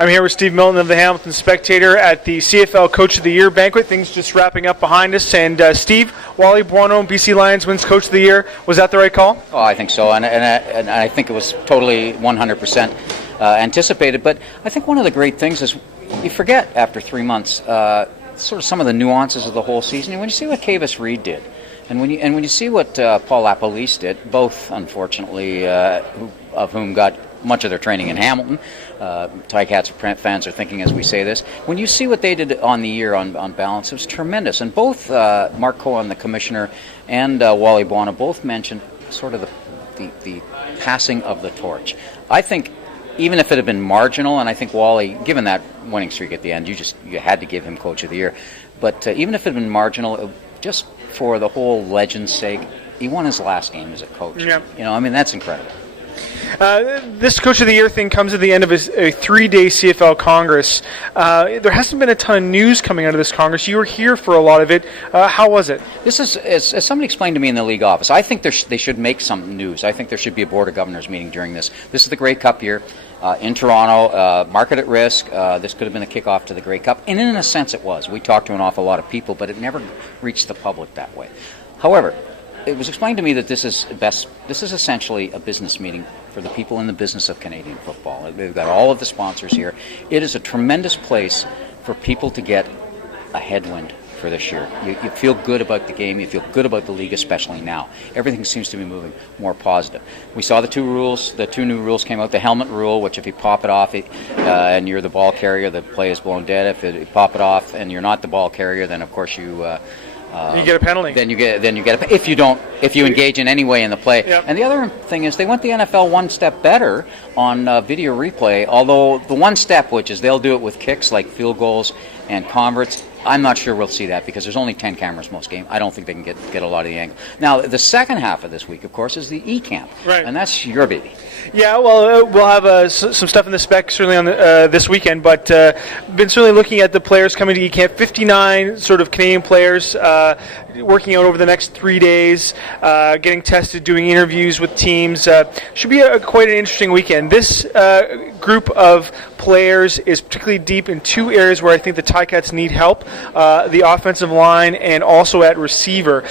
I'm here with Steve Milton of the Hamilton Spectator at the CFL Coach of the Year banquet. Things just wrapping up behind us. And Steve, Wally Buono, BC Lions wins Coach of the Year. Was that the right call? Oh, I think so, and I think it was totally 100% anticipated. But I think one of the great things is you forget after 3 months sort of some of the nuances of the whole season. And when you see what Kavis Reed did, and when you see what Paul LaPolice did, both unfortunately of whom got much of their training in Hamilton. Ticats fans are thinking as we say this. When you see what they did on the year on balance, it was tremendous. And both Mark Cohen, the commissioner, and Wally Buono both mentioned sort of the passing of the torch. I think even if it had been marginal, and I think Wally, given that winning streak at the end, you had to give him Coach of the Year. But even if it had been marginal, just for the whole legend's sake, he won his last game as a coach. Yeah. That's incredible. This Coach of the Year thing comes at the end of a 3-day CFL Congress. There hasn't been a ton of news coming out of this Congress. You were here for a lot of it. How was it? This is, as somebody explained to me in the league office, I think they should make some news. I think there should be a Board of Governors meeting during this. This is the Grey Cup year in Toronto, market at risk. This could have been a kickoff to the Grey Cup, and in a sense it was. We talked to an awful lot of people, but it never reached the public that way. However, it was explained to me that this is essentially a business meeting for the people in the business of Canadian football. They've got all of the sponsors here. It is a tremendous place for people to get a headwind for this year. You feel good about the game. You feel good about the league, especially now. Everything seems to be moving more positive. We saw the two new rules came out. The helmet rule, which if you pop it off and you're the ball carrier, the play is blown dead. If you pop it off and you're not the ball carrier, then of course you get a penalty. Then you get if you engage in any way in the play. Yep. And the other thing is they went the NFL one step better on video replay. Although the one step, which is they'll do it with kicks like field goals and converts. I'm not sure we'll see that because there's only 10 cameras most game. I don't think they can get a lot of the angle. Now the second half of this week, of course, is the E-Camp, right? And that's your baby. Yeah, well, we'll have some stuff in the spec certainly on this weekend, but been certainly looking at the players coming to eCamp. 59 sort of Canadian players working out over the next 3 days, getting tested, doing interviews with teams. Should be quite an interesting weekend. This group of players is particularly deep in two areas where I think the Ticats need help, the offensive line and also at receiver.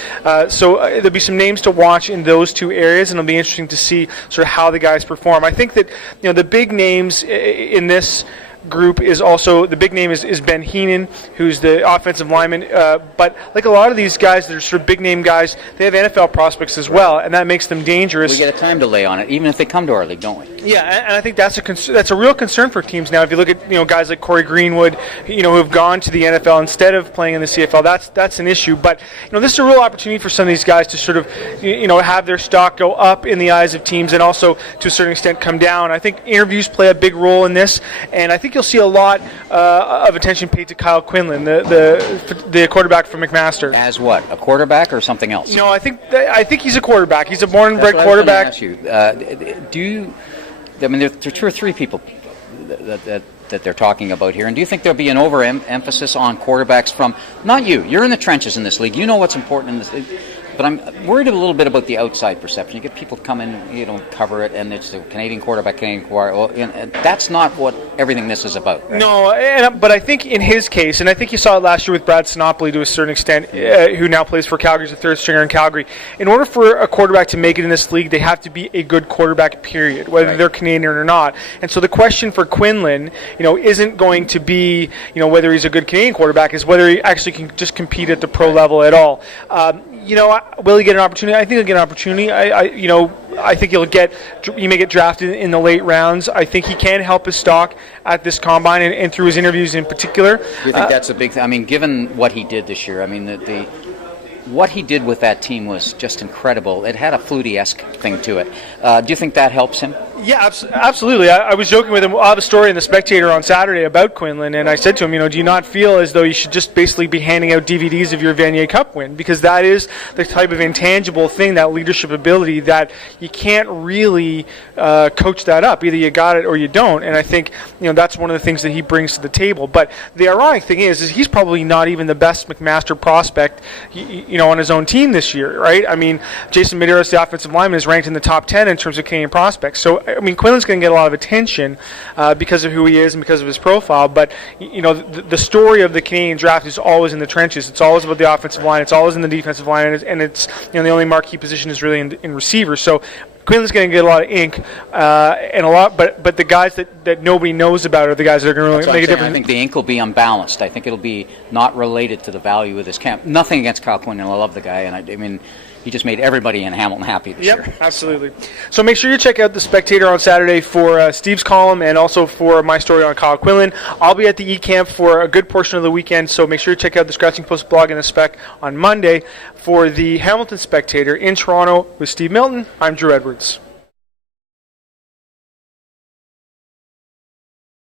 So there'll be some names to watch in those two areas, and it'll be interesting to see sort of how the guys perform. I think that the big names in this group is also, the big name is Ben Heenan, who's the offensive lineman, but like a lot of these guys that are sort of big name guys, they have NFL prospects as well, and that makes them dangerous. We get a time delay on it, even if they come to our league, don't we? Yeah, and I think that's a real concern for teams now. If you look at guys like Corey Greenwood, who have gone to the NFL instead of playing in the CFL, that's an issue. But this is a real opportunity for some of these guys to sort of have their stock go up in the eyes of teams, and also to a certain extent come down. I think interviews play a big role in this, and I think you'll see a lot of attention paid to Kyle Quinlan, the quarterback from McMaster. As what? A quarterback or something else? No, I think he's a quarterback. He's a born and bred quarterback. That's what I was going to ask you. There are two or three people that they're talking about here, and do you think there'll be an overemphasis on quarterbacks from, not you, you're in the trenches in this league, you know what's important in this, but I'm worried a little bit about the outside perception. You get people come in, cover it, and it's the Canadian quarterback, Well, that's not what everything this is about. Right? No, but I think in his case, and I think you saw it last year with Brad Sinopoli to a certain extent, who now plays for Calgary as a third stringer in Calgary. In order for a quarterback to make it in this league, they have to be a good quarterback, period, whether they're Canadian or not. And so the question for Quinlan, isn't going to be, whether he's a good Canadian quarterback, is whether he actually can just compete at the pro level at all. Will he get an opportunity? I think he'll get an opportunity. I think he may get drafted in the late rounds. I think he can help his stock at this combine and through his interviews in particular. Do you think that's a big thing? I mean, given what he did this year, what he did with that team was just incredible. It had a Flutie-esque thing to it. Do you think that helps him? Yeah, absolutely. I was joking with him. I have a story in The Spectator on Saturday about Quinlan, and I said to him, do you not feel as though you should just basically be handing out DVDs of your Vanier Cup win? Because that is the type of intangible thing, that leadership ability, that you can't really coach that up. Either you got it or you don't. And I think that's one of the things that he brings to the table. But the ironic thing is he's probably not even the best McMaster prospect, on his own team this year, right? I mean, Jason Medeiros, the offensive lineman, is ranked in the top 10 in terms of Canadian prospects. So I mean, Quinlan's going to get a lot of attention because of who he is and because of his profile, but the story of the Canadian draft is always in the trenches. It's always about the offensive line. It's always in the defensive line, and it's the only marquee position is really in receiver. So Quinlan's going to get a lot of ink and a lot, but the guys that nobody knows about are the guys that are going to really make a difference. I think the ink will be unbalanced. I think it'll be not related to the value of this camp. Nothing against Kyle Quinlan. I love the guy, and I mean, he just made everybody in Hamilton happy this year. Absolutely. So make sure you check out The Spectator on Saturday for Steve's column and also for my story on Kyle Quinlan. I'll be at the E-Camp for a good portion of the weekend, so make sure you check out the Scratching Post blog and the Spec on Monday. For the Hamilton Spectator in Toronto with Steve Milton, I'm Drew Edwards.